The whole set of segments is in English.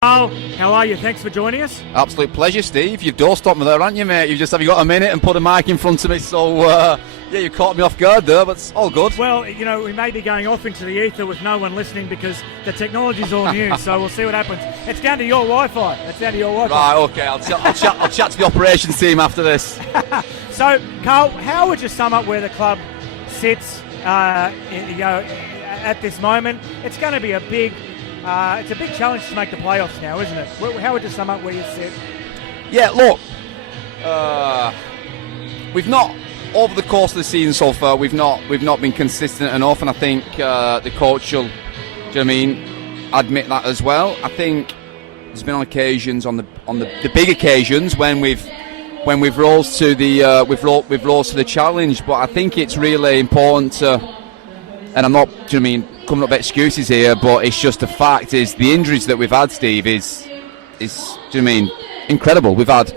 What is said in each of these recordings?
Carl, how are you? Thanks for joining us. Absolute pleasure, Steve. You've doorstopped me there, haven't you, mate? Have you got a minute and put a mic in front of me? So, yeah, you caught me off guard there, but it's all good. Well, you know, we may be going off into the ether with no one listening because the technology's all new, so we'll see what happens. It's down to your Wi-Fi. Right, okay. I'll chat to the operations team after this. So, Carl, how would you sum up where the club sits, at this moment? It's going to be a big challenge to make the playoffs now, isn't it? How would you sum up where you sit? Yeah, look, we've not, over the course of the season so far, we've not been consistent enough, and I think the coach will, admit that as well. I think there's been on occasions, on the big occasions when we've rose to the rose to the challenge, but I think it's really important to, and I'm not, coming up with excuses here, but it's just the fact is the injuries that we've had, Steve, is incredible. We've had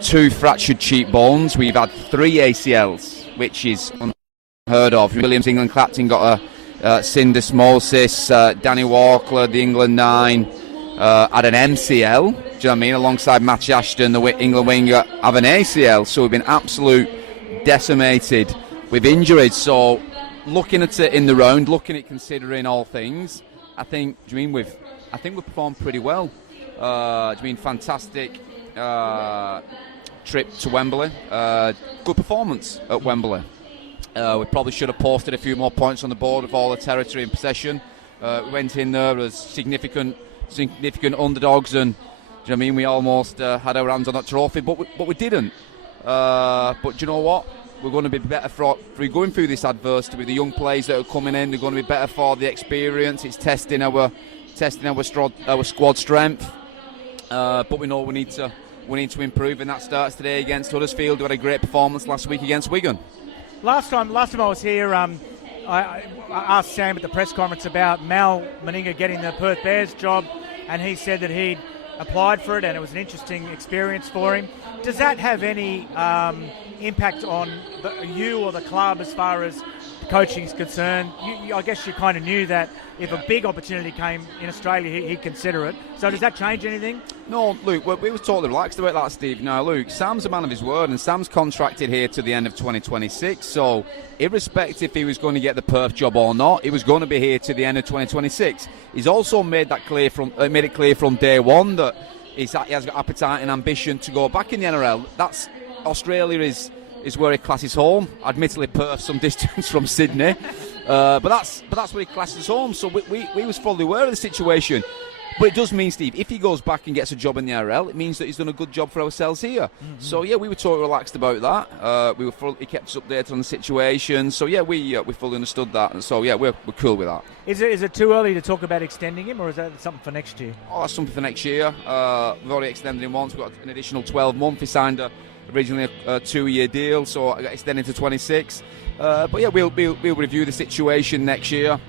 2 fractured cheekbones. We've had 3 ACLs, which is unheard of. Williams, England captain, got a syndesmosis. Danny Walker, the England 9, had an MCL. Alongside Match Ashton, the England winger, have an ACL. So we've been absolute decimated with injuries. So looking at it in the round, considering all things, I think we've performed pretty well. Fantastic trip to Wembley. Good performance at Wembley. We probably should have posted a few more points on the board with all the territory in possession. We went in there as significant underdogs, and we almost had our hands on that trophy, but we didn't. But do you know what? We're going to be better for going through this adversity with the young players that are coming in. They're going to be better for the experience. It's testing our squad strength. But we know we need to improve, and that starts today against Huddersfield. We had a great performance last week against Wigan. Last time I was here, I asked Sam at the press conference about Mal Meninga getting the Perth Bears job, and he said that he'd applied for it and it was an interesting experience for him. Does that have any impact on you or the club as far as coaching is concerned? I guess you kind of knew that if a big opportunity came in Australia, he'd consider it. So does that change anything? No, Luke, we were totally relaxed about that, Steve. Now, Luke, Sam's a man of his word, and Sam's contracted here to the end of 2026. So irrespective if he was going to get the Perth job or not, he was going to be here to the end of 2026. He's also made it clear from day one that he has got appetite and ambition to go back in the NRL. Australia is where he classes home. Admittedly, Perth some distance from Sydney, but that's where he classes home. So we was fully aware of the situation. But it does mean, Steve, if he goes back and gets a job in the NRL, it means that he's done a good job for ourselves here. Mm-hmm. So yeah, we were totally relaxed about that. He kept us updated on the situation. So yeah, we fully understood that. And so yeah, we're cool with that. Is it too early to talk about extending him, or is that something for next year? Oh, that's something for next year. We've already extended him once. We've got an additional 12 months. He signed originally a 2-year deal, so I got extended to 26. But yeah, we'll review the situation next year.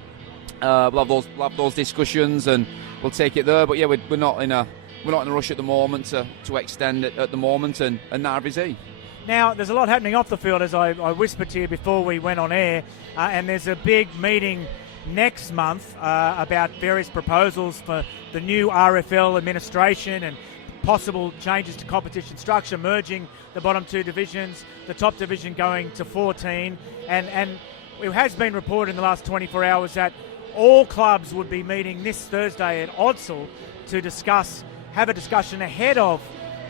We'll have those discussions and we'll take it there. But yeah, we're not in a rush at the moment to extend it at the moment, and neither is he. Now, there's a lot happening off the field, as I whispered to you before we went on air, and there's a big meeting next month about various proposals for the new RFL administration and possible changes to competition structure, merging the bottom 2 divisions, the top division going to 14, and it has been reported in the last 24 hours that all clubs would be meeting this Thursday at Odsal to have a discussion ahead of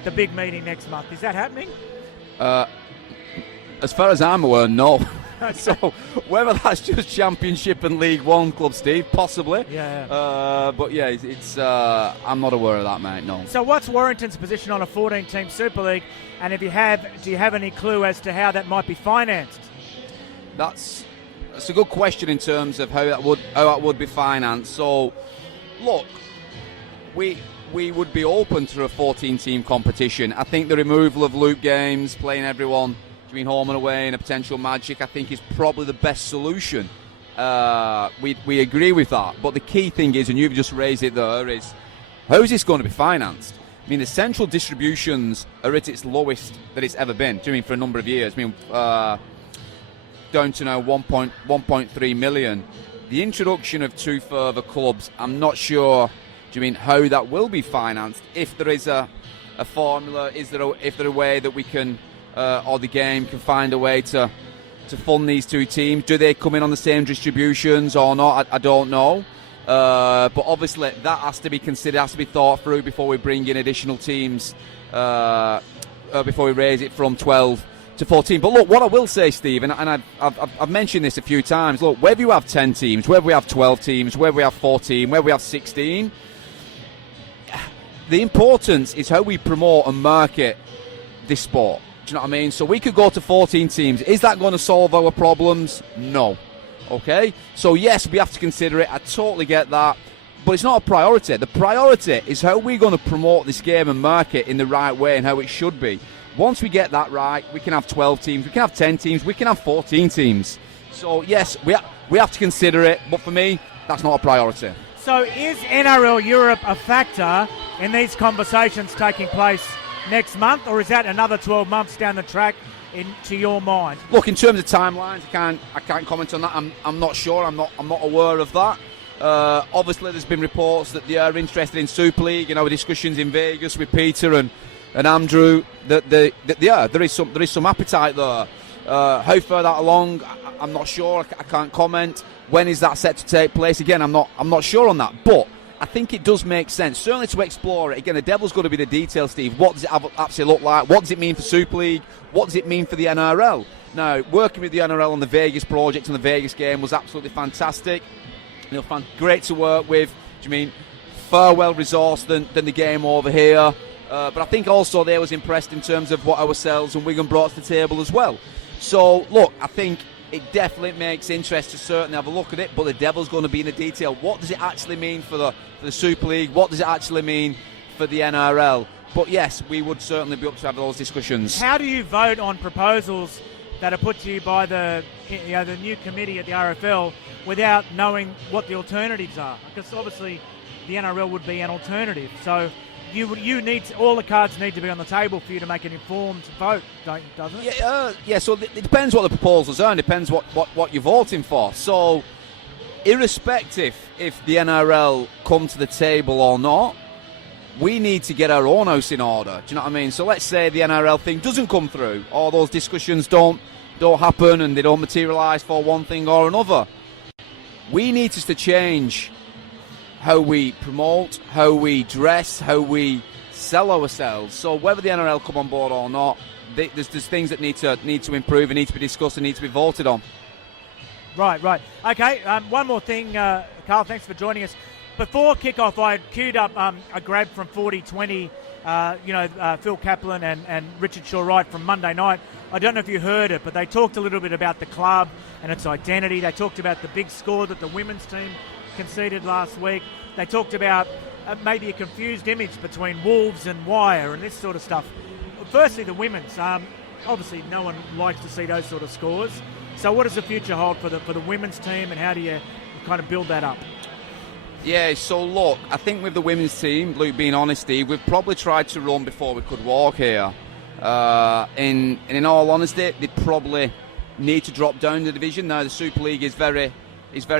the big meeting next month. Is that happening? As far as I'm aware, no. So whether that's just Championship and League One club, Steve, possibly. Yeah. But yeah, it's I'm not aware of that, mate. No. So what's Warrington's position on a 14-team Super League? And do you have any clue as to how that might be financed? That's a good question in terms of how that would be financed. So look, we would be open to a 14-team competition. I think the removal of loop games, playing everyone between home and away in a potential magic, I think is probably the best solution. We agree with that, but the key thing is, and you've just raised it there, is how is this going to be financed? I mean, the central distributions are at its lowest that it's ever been. For a number of years. Down to now 1.3 million. The introduction of 2 further clubs, I'm not sure Do you mean how that will be financed? If there is a formula, if there a way that we can, or the game can find a way to fund these two teams? Do they come in on the same distributions or not? I don't know. But obviously that has to be considered, has to be thought through before we bring in additional teams, before we raise it from 12 to 14. But look, what I will say, Steve, and I've mentioned this a few times, look, whether you have 10 teams, whether we have 12 teams, whether we have 14, whether we have 16, the importance is how we promote and market this sport. Do you know what I mean? So we could go to 14 teams. Is that going to solve our problems? No. Okay? So yes, we have to consider it. I totally get that. But it's not a priority. The priority is how we're going to promote this game and market in the right way and how it should be. Once we get that right, we can have 12 teams, we can have 10 teams, we can have 14 teams. So yes, we have to consider it. But for me, that's not a priority. So is NRL Europe a factor in these conversations taking place next month, or is that another 12 months down the track to your mind? Look, in terms of timelines, I can't comment on that. I'm not sure. I'm not aware of that. Obviously, there's been reports that they are interested in Super League. You know, discussions in Vegas with Peter and Andrew. That there is some appetite there. How far that along, I'm not sure. I can't comment. When is that set to take place? Again, I'm not sure on that. But I think it does make sense, certainly to explore it. Again, the devil's got to be the details, Steve. What does it actually look like? What does it mean for Super League? What does it mean for the NRL? Now, working with the NRL on the Vegas project and the Vegas game was absolutely fantastic. You know, great to work with. Do you mean far well resourced than the game over here? But I think also they was impressed in terms of what ourselves and Wigan brought to the table as well. So, look, I think it definitely makes interest to certainly have a look at it, but the devil's going to be in the detail. What does it actually mean for the Super League? What does it actually mean for the NRL? But yes, we would certainly be up to have those discussions. How do you vote on proposals that are put to you by the new committee at the RFL without knowing what the alternatives are? Because obviously the NRL would be an alternative. So you need all the cards need to be on the table for you to make an informed vote, doesn't it? Yeah. So it depends what the proposals are, and depends what you're voting for. So, irrespective if the NRL come to the table or not, we need to get our own house in order. Do you know what I mean? So let's say the NRL thing doesn't come through, or those discussions don't happen, and they don't materialise for one thing or another. We need to change how we promote, how we dress, how we sell ourselves. So whether the NRL come on board or not, there's things that need to improve and need to be discussed and need to be voted on. Right. Okay, one more thing, Carl, thanks for joining us. Before kick-off, I had queued up a grab from 40-20, Phil Kaplan and Richard Shaw-Wright from Monday night. I don't know if you heard it, but they talked a little bit about the club and its identity. They talked about the big score that the women's team conceded last week. They talked about maybe a confused image between Wolves and Wire and this sort of stuff. Firstly, the women's. Obviously, no one likes to see those sort of scores. So what does the future hold for the women's team, and how do you kind of build that up? Yeah, so look, I think with the women's team, Luke, being honest, Steve, we've probably tried to run before we could walk here. In all honesty, they probably need to drop down the division. Now, the Super League is very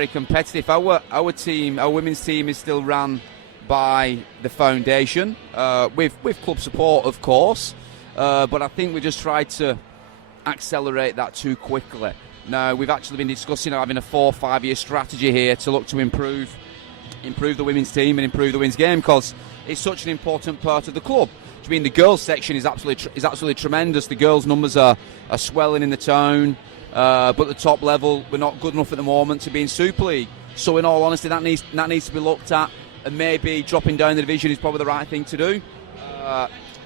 competitive. Our women's team is still run by the foundation, with club support, of course. But I think we just tried to accelerate that too quickly. Now, we've actually been discussing having a 4 or 5 year strategy here to look to improve the women's team and improve the women's game, because it's such an important part of the club. I mean, the girls section is absolutely tremendous. The girls' numbers are swelling in the town, but at the top level, we're not good enough at the moment to be in Super League. So, in all honesty, that needs to be looked at, and maybe dropping down the division is probably the right thing to do.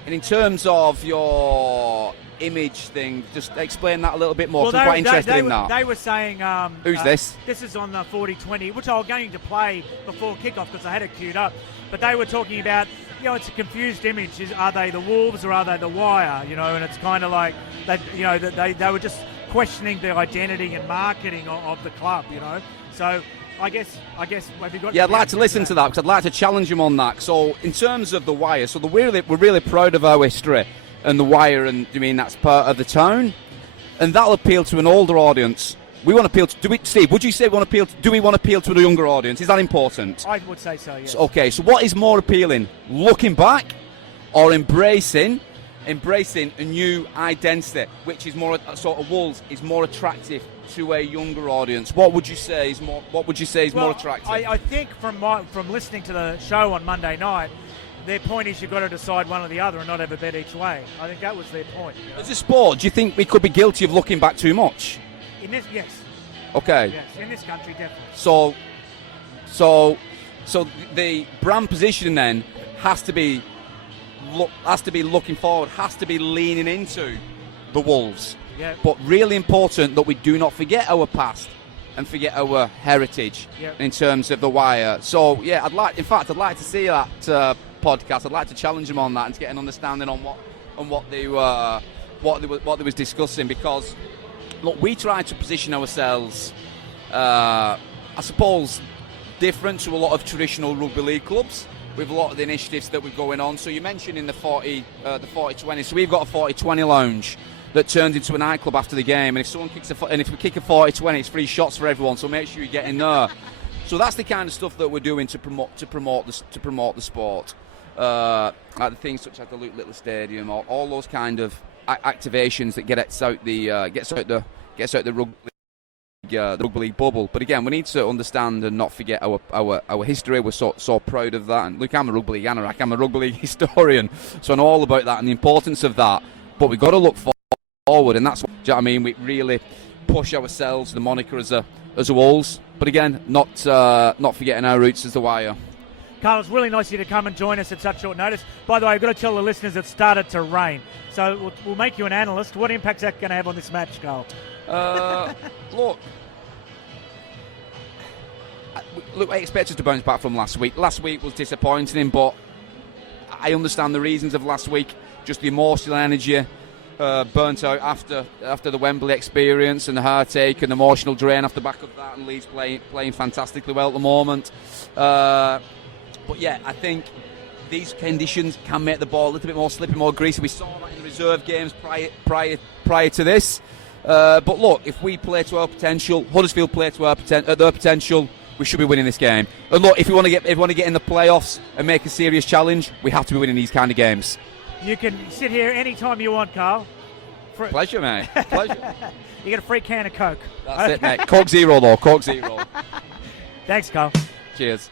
And in terms of your image thing, just explain that a little bit more, because I'm quite interested in that. They were saying... Who's this? This is on the 40-20, which I was going to play before kickoff because I had it queued up. But they were talking about, it's a confused image. Are they the Wolves or are they the Wire? And it's kind of like, they were just questioning the identity and marketing of the club, So... I guess. Have you got? Yeah, I'd like to listen to that, because I'd like to challenge him on that. So, in terms of the Wire, so we're really proud of our history and the Wire, and that's part of the town, and that'll appeal to an older audience. We want to appeal to. Steve, would you say we want to appeal? Do we want to appeal to the younger audience? Is that important? I would say so. Yes. Okay. So what is more appealing? Looking back, or embracing a new identity, which is more sort of Wolves is more attractive to a younger audience? What would you say is more? What would you say is more attractive? I think from listening to the show on Monday night, their point is you've got to decide one or the other and not have a bet each way. I think that was their point. You know? As a sport, do you think we could be guilty of looking back too much? In this, yes. Okay. Yes, in this country, definitely. So the brand positioning then has to be looking forward, has to be leaning into the Wolves. Yeah. But really important that we do not forget our past and forget our heritage in terms of the Wire. So yeah, I'd like to see that podcast. I'd like to challenge them on that and to get an understanding on what they was discussing, because look, we try to position ourselves, I suppose, different to a lot of traditional rugby league clubs with a lot of the initiatives that we're going on. So you mentioned in the 40-20. So we've got a 40-20 lounge that turns into a nightclub after the game, and if we kick a 40-20, it's free shots for everyone. So make sure you get in there. So that's the kind of stuff that we're doing to promote the sport, like the things such as the Luke Little Stadium, or all those kind of activations that gets out the rugby league bubble. But again, we need to understand and not forget our history. We're so proud of that. And look, I'm a rugby league anorak, I'm a rugby league historian, so I know all about that and the importance of that. But we've got to look forward, and that's what, do you know what I mean? We really push ourselves, the moniker as a Wolves. But again, not forgetting our roots as the Wire. Carl, it's really nice of you to come and join us at such short notice. By the way, I've got to tell the listeners it started to rain. So we'll make you an analyst. What impact's that going to have on this match, Carl? Look, I expected to bounce back from last week. Last week was disappointing, but I understand the reasons of last week. Just the emotional energy, burnt out after the Wembley experience and the heartache and the emotional drain off the back of that, and Leeds playing fantastically well at the moment. But yeah, I think these conditions can make the ball a little bit more slippery, more greasy. We saw that in the reserve games prior to this. But look, if we play to our potential, Huddersfield play to their potential, we should be winning this game. And look, if we want to get in the playoffs and make a serious challenge, we have to be winning these kind of games. You can sit here anytime you want, Carl. Pleasure, mate. Pleasure. You get a free can of Coke. That's it, mate. Coke Zero, though. Coke Zero. Thanks, Carl. Cheers.